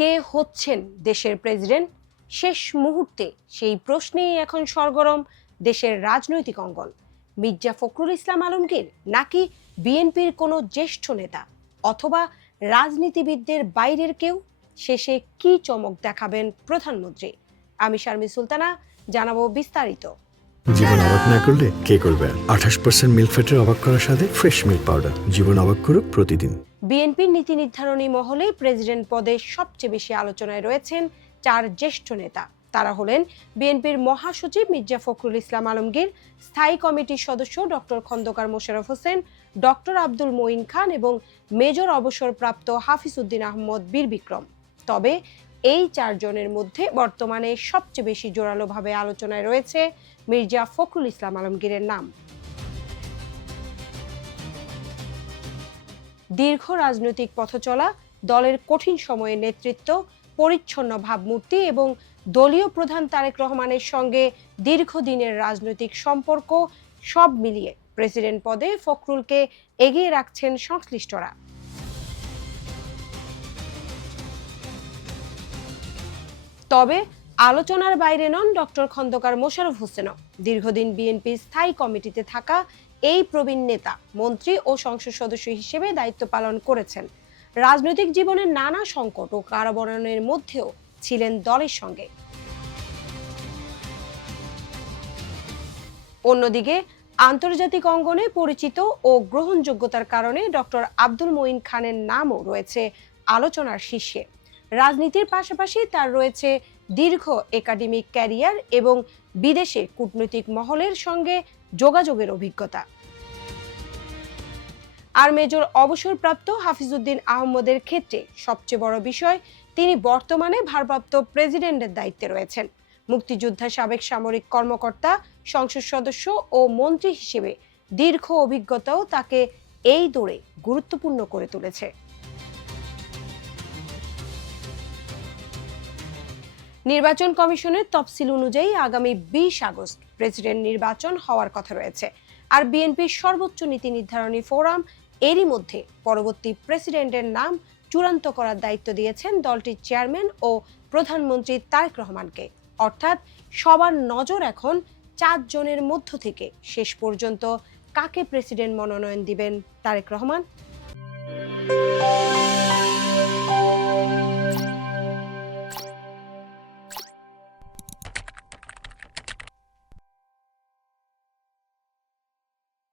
কে হচ্ছেন দেশের প্রেসিডেন্ট? শেষ মুহূর্তে সেই প্রশ্নেই এখন সরগরম দেশের রাজনৈতিক অঙ্গন। মির্জা ফখরুল ইসলাম আলমগীর নাকি বিএনপির কোনো জ্যেষ্ঠ নেতা, অথবা রাজনীতিবিদদের বাইরের কেউ? শেষে কি চমক দেখাবেন প্রধানমন্ত্রী? আমি শারমিন সুলতানা, জানাবো বিস্তারিত। জীবন অবাক না করলে কে করবে? 28% মিল্ক ফ্যাটের অবাক করার সাথে ফ্রেশ মিল্ক পাউডার। জীবন অবাক করুক প্রতিদিন। বিএনপির নীতি নির্ধারণী মহলে প্রেসিডেন্ট পদে সবচেয়ে বেশি আলোচনায় রয়েছেন 4 জ্যেষ্ঠ নেতা। তারা হলেন বিএনপির মহাসচিব মির্জা ফখরুল ইসলাম আলমগীর, স্থায়ী কমিটির সদস্য ডক্টর খন্দকার মোশাররফ হোসেন, ডক্টর আব্দুল মঈন খান এবং মেজর অবসরপ্রাপ্ত হাফিজ উদ্দিন আহমদ বীর বিক্রম। তবে এই 4 জনের মধ্যে বর্তমানে সবচেয়ে বেশি জোরালোভাবে আলোচনায় রয়েছে মির্জা ফখরুল ইসলাম আলমগীরের নাম। দীর্ঘ রাজনৈতিক পথচলা, দলের কঠিন সময়ে নেতৃত্ব, পরিচ্ছন্ন ভাবমূর্তি এবং দলীয় প্রধান তারেক রহমানের সঙ্গে দীর্ঘদিনের রাজনৈতিক সম্পর্ক, সব মিলিয়ে প্রেসিডেন্ট পদে ফখরুলকে এগিয়ে রাখছেন সংশ্লিষ্টরা। তবে আলোচনার বাইরে নন ডক্টর খন্দকার মোশাররফ হোসেনও। দীর্ঘদিন বিএনপি স্থায়ী কমিটিতে থাকা এই প্রবীণ নেতা মন্ত্রী ও সংসদ সদস্য হিসেবে দায়িত্ব পালন করেছেন। রাজনৈতিক জীবনের নানা সংকট ও কারাবরণের মধ্যেও ছিলেন দলের সঙ্গে। অন্যদিকে আন্তর্জাতিক অঙ্গনে পরিচিত ও গ্রহণযোগ্যতার কারণে ডক্টর আব্দুল মঈন খানের নামও রয়েছে আলোচনার শীর্ষে। রাজনীতির পাশাপাশি তার রয়েছে দীর্ঘ একাডেমিক ক্যারিয়ার এবং বিদেশে কূটনৈতিক মহলের সঙ্গে যোগাযোগের অভিজ্ঞতা। আর মেজর অবসরপ্রাপ্ত হাফিজ উদ্দিন আহমদের ক্ষেত্রে সবচেয়ে বড় বিষয়, তিনি বর্তমানে ভারপ্রাপ্ত প্রেসিডেন্টের দায়িত্বে রয়েছেন। মুক্তিযোদ্ধা সাবেক সামরিক কর্মকর্তা, সংসদ সদস্য ও মন্ত্রী হিসেবে দীর্ঘ অভিজ্ঞতাও তাকে এই দৌড়ে গুরুত্বপূর্ণ করে তুলেছে। নির্বাচন কমিশনের তফসিল অনুযায়ী আগামী 20 আগস্ট প্রেসিডেন্ট নির্বাচন হওয়ার কথা রয়েছে। আর বিএনপির সর্বোচ্চ নীতি নির্ধারণী ফোরাম এরই মধ্যে পরবর্তী প্রেসিডেন্টের নাম চূড়ান্ত করার দায়িত্ব দিয়েছেন দলটির চেয়ারম্যান ও প্রধানমন্ত্রী তারেক রহমানকে। অর্থাৎ সবার নজর এখন 4 জনের মধ্য থেকে শেষ পর্যন্ত কাকে প্রেসিডেন্ট মনোনয়ন দিবেন তারেক রহমান।